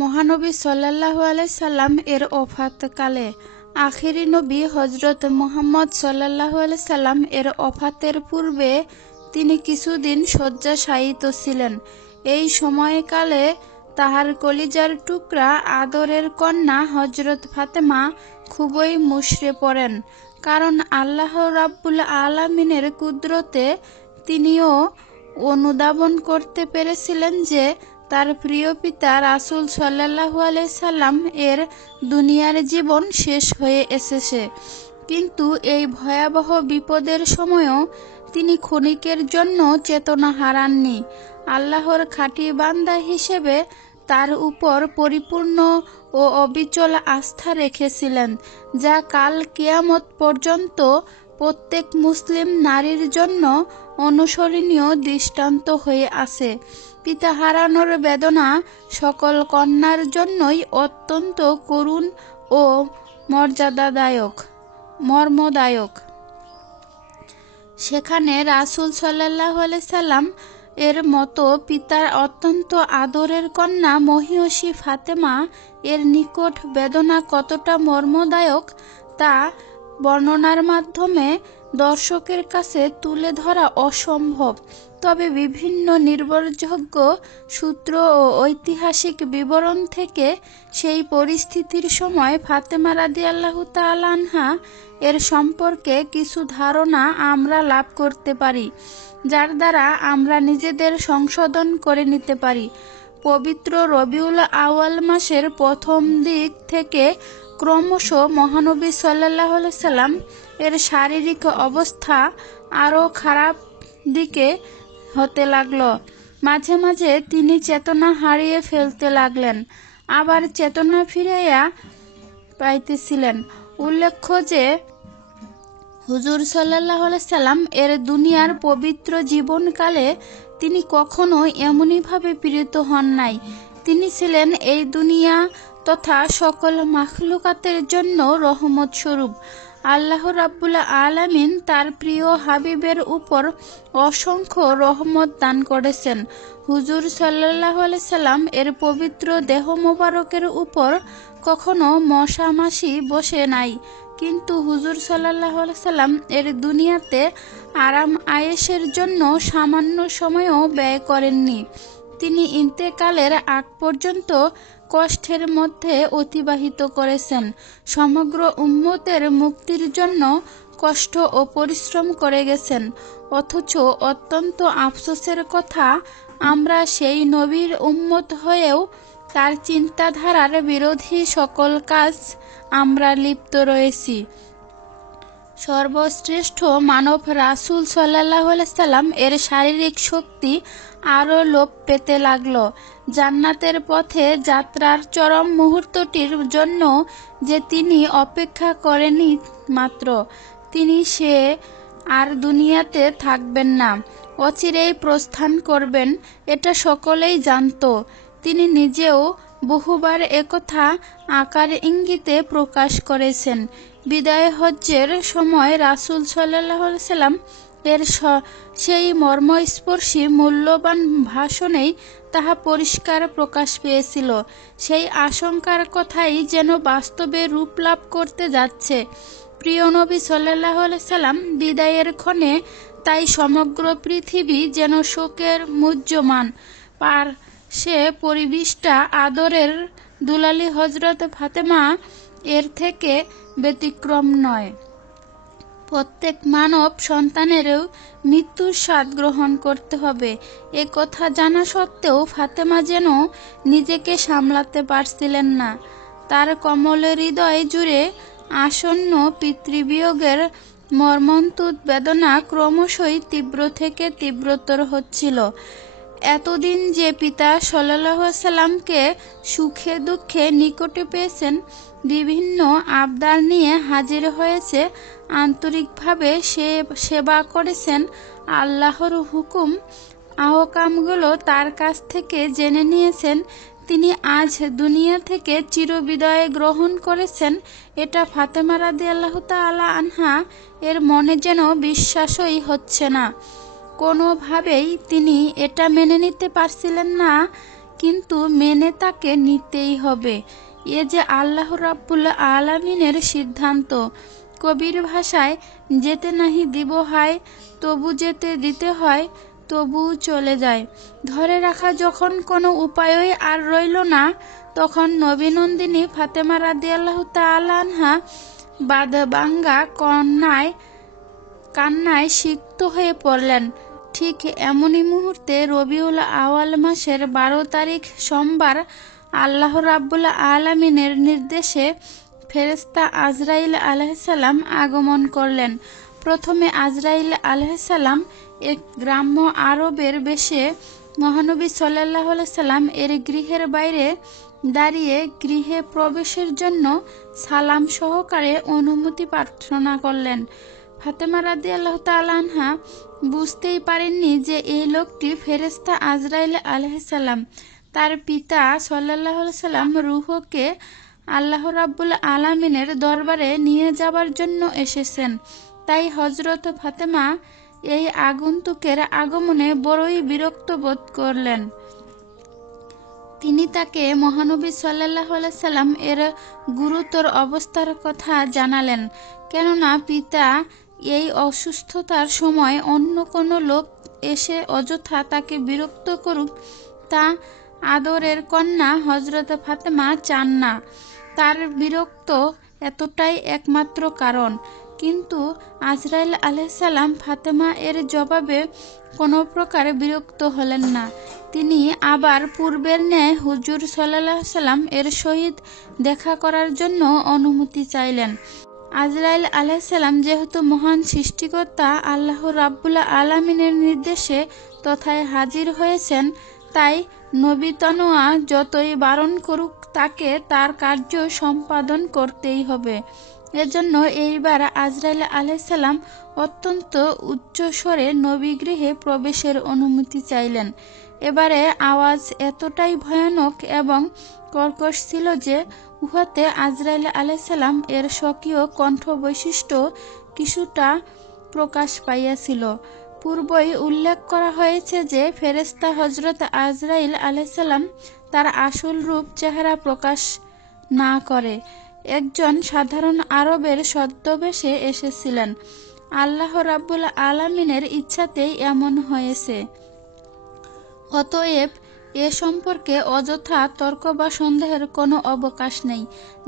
মহানবী সাল্লাল্লাহু আলাইহি সাল্লাম এর ওফাতকালে আখিরি নবী হযরত মুহাম্মদ সাল্লাল্লাহু আলাইহি সাল্লাম এর ওফাতের পূর্বে তিনি কিছুদিন শয্যাশায়িত ছিলেন। এই সময়কালে তাহার কলিজার টুকরা আদরের কন্যা হযরত ফাতেমা খুবই মুষড়ে পড়েন, কারণ আল্লাহ রাব্বুল আলামিনের কুদরতে তিনিও অনুধাবন করতে পেরেছিলেন যে তার প্রিয় পিতা রাসূল সাল্লাল্লাহু আলাইহি সাল্লাম এর দুনিয়ার জীবন শেষ হয়ে এসেছে। কিন্তু এই ভয়াবহ বিপদের সময়ও তিনি ক্ষণিকের জন্য চেতনা হারাননি। আল্লাহর খাঁটি বান্দা হিসেবে তার উপর পরিপূর্ণ ও অবিচল আস্থা রেখেছিলেন, যা কাল কিয়ামত পর্যন্ত প্রত্যেক মুসলিম নারীর জন্য অনুসরণীয় দৃষ্টান্ত হয়ে আছে। পিতা হারানোর বেদনা সকল কন্যার জন্যই অত্যন্ত করুণ ও মর্মদায়ক। সেখানে রাসূল সাল্লাল্লাহু আলাইহি সাল্লাম এর মতো পিতার অত্যন্ত আদরের কন্যা মহিয়সী ফাতেমা এর নিকট বেদনা কতটা মর্মদায়ক তা বর্ণনার মাধ্যমে দর্শকের কাছে তুলে ধরা অসম্ভব। তবে বিভিন্ন নির্ভরযোগ্য সূত্র ও ঐতিহাসিক বিবরণ থেকে সেই পরিস্থিতির সময় ফাতেমা রাদিয়াল্লাহু তাআলা আনহা এর সম্পর্কে কিছু ধারণা আমরা লাভ করতে পারি, যার দ্বারা আমরা নিজেদের সংশোধন করে নিতে পারি। পবিত্র রবিউল আউয়াল মাসের প্রথম দিক থেকে ক্রমশ মহানবী সাল্লাল্লাহু আলাইহি সাল্লাম এর শারীরিক অবস্থা আরও খারাপ দিকে হতে লাগল। মাঝে মাঝে তিনি চেতনা হারিয়ে ফেলতে লাগলেন, আবার চেতনা ফিরাইয়া পাইতেছিলেন। উল্লেখ্য যে হুজুর সাল্লাল্লাহু আলাইহি সাল্লাম এর দুনিয়ার পবিত্র জীবনকালে তিনি কখনো এমনইভাবে পীড়িত হন নাই। তিনি ছিলেন এই দুনিয়া তথা সকল মাখলুকাতের জন্য রহমত স্বরূপ। আল্লাহ রাব্বুল আলামিন তার প্রিয় হাবিবের উপর অসংখ্য রহমত দান করেছেন। হুজুর সাল্লাল্লাহু আলাইহি সাল্লাম এর পবিত্র দেহ মোবারকের উপর কখনো মশা মাছি বসে নাই, কিন্তু হুজুর সাল্লাল্লাহু আলাইহি সাল্লাম এর দুনিয়াতে আরাম আয়েশের জন্য সামান্য সময়ও ব্যয় করেননি। তিনি ইন্তেকালের আগ পর্যন্ত কষ্টের মধ্যে অতিবাহিত করেছেন, সমগ্র উম্মতের মুক্তির জন্য কষ্ট ও পরিশ্রম করে গেছেন। অথচ অত্যন্ত আফসোসের কথা, আমরা সেই নবীর উম্মত হয়েও তার চিন্তাধারার বিরোধী সকল কাজ আমরা লিপ্ত রয়েছি। সর্বশ্রেষ্ঠ মানব রাসূল সাল্লাল্লাহু আলাইহি সাল্লাম এর শারীরিক শক্তি আরও লোপ পেতে লাগল। জান্নাতের পথে যাত্রার চরম মুহূর্তটির জন্য যে তিনি অপেক্ষা করেনি মাত্র, তিনি সে আর দুনিয়াতে থাকবেন না, অচিরেই প্রস্থান করবেন, এটা সকলেই জানত। তিনি নিজেও বহুবার একথা আকার ইঙ্গিতে প্রকাশ করেছেন। বিদায় হজ্জের সময় রাসূল সাল্লাল্লাহু আলাইহি সাল্লাম এর সেই মর্মস্পর্শী মূল্যবান ভাষণেই তাহা পরিষ্কার প্রকাশ পেয়েছিল। সেই আশঙ্কার কথাই যেন বাস্তবে রূপ লাভ করতে যাচ্ছে। প্রিয় নবী সাল্লাল্লাহু আলাইহি সাল্লাম বিদায়ের ক্ষণে তাই সমগ্র পৃথিবী যেন শোকের মুহ্যমান। সে পরিবেশটা আদরের দুলালী হযরত ফাতেমা এর থেকে ব্যতিক্রম নয়। প্রত্যেক মানব সন্তানেরও মৃত্যুর স্বাদ গ্রহণ করতে হবে, এ কথা জানা সত্ত্বেও ফাতেমা যেন নিজেকে সামলাতে পারছিলেন না। তার কোমল হৃদয় জুড়ে আসন্ন পিতৃবিয়োগের মর্মন্তুদ বেদনা ক্রমশই তীব্র থেকে তীব্রতর হচ্ছিল। এতদিন যে পিতা সাল্লাল্লাহু আলাইহি সাল্লামকে সুখে দুঃখে নিকটে পেয়েছেন, বিভিন্ন আবদার নিয়ে হাজির হয়েছে, আন্তরিকভাবে সেবা করেছেন, আল্লাহর হুকুম আহকামগুলো তার কাছ থেকে জেনে নিয়েছেন, তিনি আজ দুনিয়া থেকে চিরবিদায় গ্রহণ করেছেন, এটা ফাতেমা রাদিয়াল্লাহু তাআলা আনহা এর মনে যেন বিশ্বাসই হচ্ছে না। কোনোভাবেই তিনি এটা মেনে নিতে পারছিলেন না কিন্তু মেনে তাকে নিতেই হবে। এ যে আল্লাহ রাব্বুল আলামিনের সিদ্ধান্ত। কবির ভাষায়, যেতে নাহি দিব হায়, তবু যেতে দিতে হয়, তবু চলে যায়। ধরে রাখা যখন কোনো উপায়ই আর রইল না, তখন নবীনন্দিনী ফাতেমা রাদিয়াল্লাহু তাআলা আনহা বাঁধভাঙ্গা কান্নায় সিক্ত হয়ে পড়লেন। ঠিক এমনই মুহূর্তে রবিউল আওয়াল মাসের 12 তারিখ সোমবার আল্লাহ রাব্বুল আলামিনের নির্দেশে ফেরেশতা আজরাইল আলাইহিস সালাম আগমন করলেন। প্রথমে আজরাইল আলাইহিস সালাম এক গ্রাম্য আরবের বেশে মহানবী সাল্লাল্লাহু আলাইহি সাল্লাম এর গৃহের বাইরে দাঁড়িয়ে গৃহে প্রবেশের জন্য সালাম সহকারে অনুমতি প্রার্থনা করলেন। ফাতেমা রাদিয়াল্লাহু তাআলা আনহা বুঝতেই পারেননি যে এই লোকটি ফেরেশতা আজরাইল আলাইহিস সালাম। তার পিতা সাল্লাল্লাহু আলাইহি সাল্লাম রূহকে আল্লাহ রাব্বুল আলামিনের দরবারে নিয়ে যাবার জন্য এসেছেন। তাই হযরত ফাতেমা এই আগন্তুকের আগমনে বড়ই বিরক্ত বোধ করলেন। তিনি তাকে মহানবী সাল্লাল্লাহু আলাইহি সাল্লাম এর গুরুতর অবস্থার কথা জানালেন। কেননা পিতা এই অসুস্থতার সময় অন্য কোনো লোক এসে অযথা তাকে বিরক্ত করুক, তা আদরের কন্যা হযরত ফাতেমা চান না। তার বিরক্ত এতটাই একমাত্র কারণ। কিন্তু আজরাইল আলাইহিস সালাম ফাতেমা এর জবাবে কোনো প্রকার বিরক্ত হলেন না। তিনি আবার পূর্বের ন্যায় হুজুর সাল্লাল্লাহু আলাইহি সাল্লাম এর সহিত দেখা করার জন্য অনুমতি চাইলেন। আজরাইল আলাইহিস সালাম যেহেতু মহান সৃষ্টিকর্তা আল্লাহ রাব্বুল আলামিনের নির্দেশে তথায় হাজির হয়েছেন, তাই নবী তনোয়া যতই বারণ করুক তাকে তার কার্য সম্পাদন করতেই হবে। এজন্য এইবার আজরাইল আলাইহিস সালাম অত্যন্ত উচ্চস্বরে নবী গৃহে প্রবেশের অনুমতি চাইলেন। এবারে আওয়াজ এতটাই ভয়ানক এবং কর্কশ ছিল যে উহাতে আজরাইল আলাইহিস সালাম এর স্বকীয় কণ্ঠ বৈশিষ্ট্য কিছুটা প্রকাশ পাইয়াছিল। পূর্বই উল্লেখ করা হয়েছে যে ফেরেশতা হযরত আজরাইল আলাইহিস সালাম তার আসল রূপ চেহারা প্রকাশ না করে একজন সাধারণ আরবের ছদ্মবেশে এসেছিলেন। আল্লাহ রাব্বুল আলামিনের ইচ্ছাতেই এমন হয়েছে। অতএব এ সম্পর্কে অযথা তর্ক বা সন্দেহের কোনো অবকাশ নেই।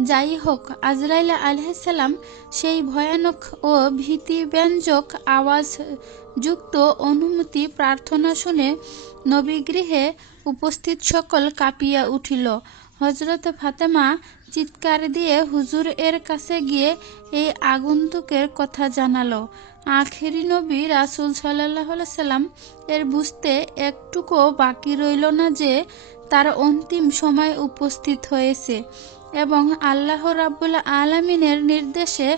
যাই হোক, আজরাইল আলাইহিস সালাম সেই ভয়ানক ও ভীতিব্যঞ্জক আওয়াজ যুক্ত অনুমতি প্রার্থনা শুনে নবীগৃহে উপস্থিত সকল কাঁপিয়া উঠিল। হযরত ফাতেমা চিৎকার দিয়ে হুজুর এর কাছে গিয়ে এই আগন্তুকের কথা জানালো। আখেরি নবী রাসূল সাল্লাল্লাহু আলাইহি সাল্লাম এর বুঝতে একটুকুও বাকি রইল না যে তার অন্তিম সময় উপস্থিত হয়েছে এবং আল্লাহ রাব্বুল আলামিনের নির্দেশে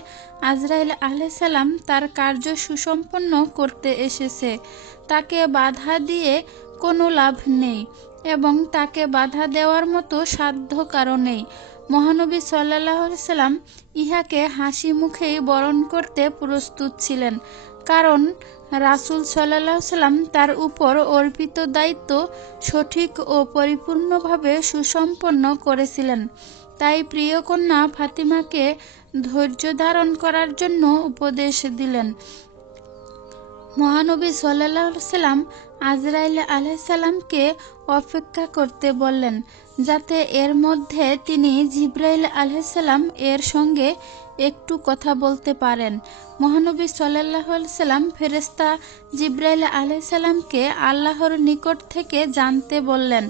আজরাইল আলাইহিস সালাম তার কার্য সুসম্পন্ন করতে এসেছে। তাকে বাধা দিয়ে কোনো লাভ নেই এবং তাকে বাধা দেওয়ার মতো সাধ্য কারও নেই। মহানবী সাল্লাল্লাহু আলাইহি সাল্লাম ইহাকে হাসি মুখেই বরণ করতে প্রস্তুত ছিলেন, কারণ রাসূল সাল্লাল্লাহু আলাইহি সাল্লাম তার উপর অর্পিত দায়িত্ব সঠিক ও পরিপূর্ণভাবে সুসম্পন্ন করেছিলেন। তাই প্রিয় কন্যা ফাতিমাকে ধৈর্য ধারণ করার জন্য উপদেশ দিলেন। মহানবী সাল্লাল্লাহু আলাইহি সাল্লাম আজরাইল আলাইহিস সালামকে অপেক্ষা করতে বললেন, যাতে এর মধ্যে তিনি জিবরাইল আলাইহিস সালাম এর সঙ্গে একটু কথা বলতে পারেন। মহানবী সাল্লাল্লাহু আলাইহি সাল্লাম ফেরেশতা জিবরাইল আলাইহিস সালামকে আল্লাহর নিকট থেকে জানতে বললেন,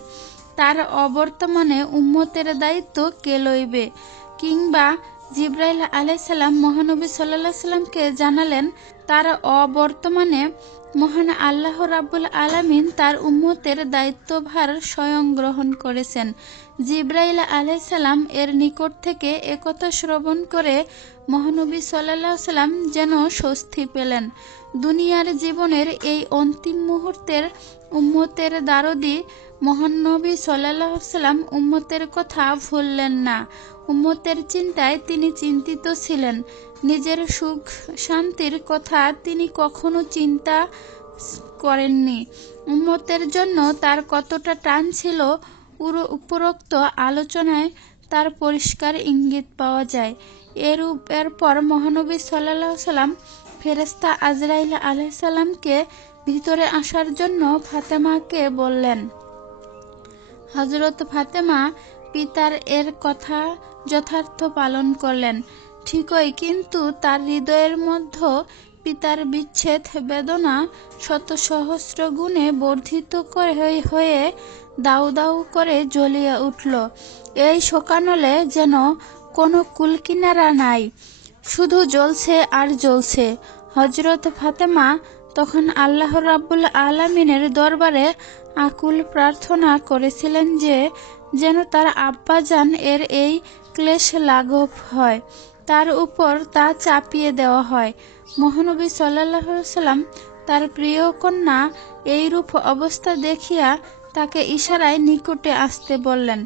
তার অবর্তমানে উম্মতের দায়িত্ব কে লইবে, কিংবা জিবরাইল আলাইহিস সালাম মহানবী সাল্লাল্লাহু আলাইহি সাল্লামকে জানালেন তার অবর্তমানে মহান আল্লাহ রাব্বুল আলামিন তার উম্মতের দায়িত্বভার স্বয়ং গ্রহণ করেছেন। জিবরাইল আলাইহিস সালাম এর নিকট থেকে একথা শ্রবণ করে মহানবী সাল্লাল্লাহু আলাইহি সাল্লাম যেন স্বস্তি পেলেন। দুনিয়ার জীবনের এই অন্তিম মুহূর্তের উম্মতের দারদি মহানবী সাল্লাল্লাহু আলাইহি সাল্লাম উম্মতের কথা ভুললেন না। উম্মতের চিন্তায় তিনি চিন্তিত ছিলেন। নিজের সুখ শান্তির কথা তিনি কখনো চিন্তা করেননি। উম্মতের জন্য তার কতটা টান ছিল উপরোক্ত আলোচনায় তার পরিষ্কার ইঙ্গিত পাওয়া যায়। এরপর মহানবী সাল্লাল্লাহু আলাইহি সাল্লাম ফেরেশতা আজরাইল আলাইহিস সালামকে ভিতরে আসার জন্য ফাতেমাকে বললেন। হযরত ফাতেমা পিতার এর কথা যথার্থ পালন করলেন ঠিকই, কিন্তু তার হৃদয়ের মধ্যে পিতার বিচ্ছেদ বেদনা শত সহস্র গুণে বর্ধিত হয়ে দাউ দাউ করে জ্বলিয়ে উঠল। এই শোকানলে যেন কোনো কুলকিনারা নাই, শুধু জ্বলছে আর জ্বলছে। হযরত ফাতেমা তখন আল্লাহ রাব্বুল আলামিনের দরবারে আকুল প্রার্থনা করেছিলেন যে যেন তার আব্বাজান এর এই ক্লেশ লাঘব হয়, তার উপর তা চাপিয়ে দেওয়া হয়। মহানবী সাল্লাল্লাহু আলাইহি সাল্লাম তার প্রিয় কন্যা এইরূপ অবস্থা দেখিয়া তাকে ইশারায় নিকটে আসতে বললেন।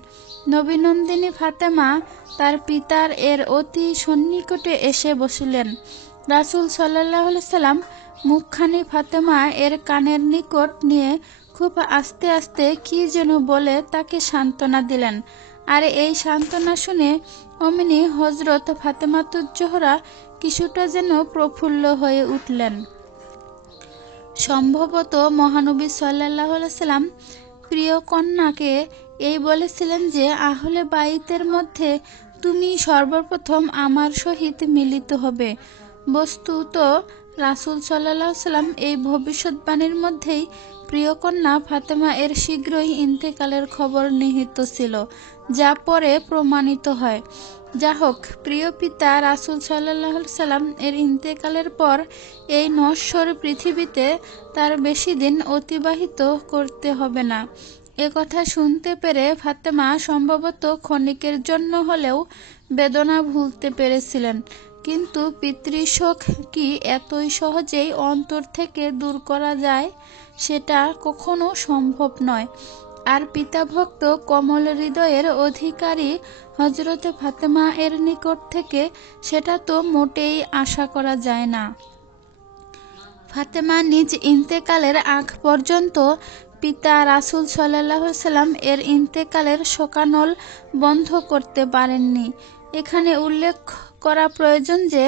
নবীনন্দিনী ফাতেমা তার পিতার এর অতি সন্নিকটে এসে বসিলেন। রাসূল সাল্লাল্লাহু আলাইহি সাল্লাম মুখখানি ফাতেমা এর কানের নিকট নিয়ে খুব আস্তে আস্তে কি যেন বলে তাকে সান্ত্বনা দিলেন। আর এই সান্ত্বনা শুনে অমনি হযরত ফাতেমাতুজ জোহরা কিছুটা যেন প্রফুল্ল হয়ে উঠলেন। সম্ভবত মহানবী সাল্লাল্লাহু আলাইহি সাল্লাম প্রিয় কন্যাকে এই বলেছিলেন যে আহলে বাইতের মধ্যে তুমি সর্বপ্রথম আমার সহিত মিলিত হবে। বস্তুত রাসূল সাল্লাল্লাহু আলাইহি সাল্লাম এই ভবিষ্যৎবাণীর মধ্যেই প্রিয় কন্যা ফাতেমা এর শীঘ্রই ইন্তেকালের খবর নিহিত ছিল, যা পরে প্রমাণিত হয়। যা হোক, প্রিয় পিতা রাসূল সাল্লাল্লাহু আলাইহি সাল্লাম এর ইন্তেকালের পর এই নশ্বর পৃথিবীতে তার বেশি দিন অতিবাহিত করতে হবে না, এ কথা শুনতে পেরে ফাতেমা সম্ভবত ক্ষণিকের জন্য হলেও বেদনা ভুলতে পেরেছিলেন। কিন্তু পিতৃশোক কি এতই সহজেই অন্তর থেকে দূর করা যায়? সেটা কখনো সম্ভব নয়। আর পিতাভক্ত কমল হৃদয়ের অধিকারী হযরত ফাতেমা এর নিকট থেকে সেটা তো মোটেই আশা করা যায় না। ফাতেমা নিজ ইন্তেকালের আগ পর্যন্ত পিতা রাসূল সাল্লাল্লাহু আলাইহি সাল্লাম এর ইন্তেকালের শোকানল বন্ধ করতে পারেননি। এখানে উল্লেখ করা প্রয়োজন যে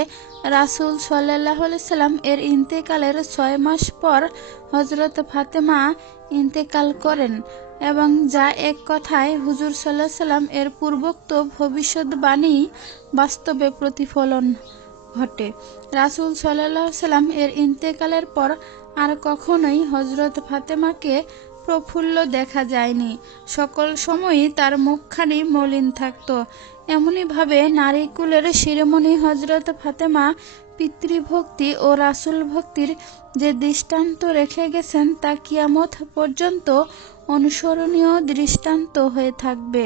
রাসূল সাল্লাল্লাহু আলাইহি সাল্লাম এর ইন্তেকালের 6 মাস পর হযরত ফাতেমা ইন্তেকাল করেন, এবং যা এক কথায় হুজুর সাল্লাল্লাহু আলাইহি সাল্লাম এর পূর্বোক্ত ভবিষ্যদ্বাণী বাস্তবে প্রতিফলন ঘটে। রাসূল সাল্লাল্লাহু আলাইহি সাল্লাম এর ইন্তেকালের পর আর কখনোই হযরত ফাতেমাকে প্রফুল্ল দেখা যায়নি। সকল সময়ই তার মুখখানি মলিন থাকত। এমনিভাবে নারীকুলের শিরোমণি হযরত ফাতেমা পিতৃভক্তি ও রাসূল ভক্তির যে দৃষ্টান্ত রেখে গেছেন তা কিয়ামত পর্যন্ত অনুসরণীয় দৃষ্টান্ত হয়ে থাকবে।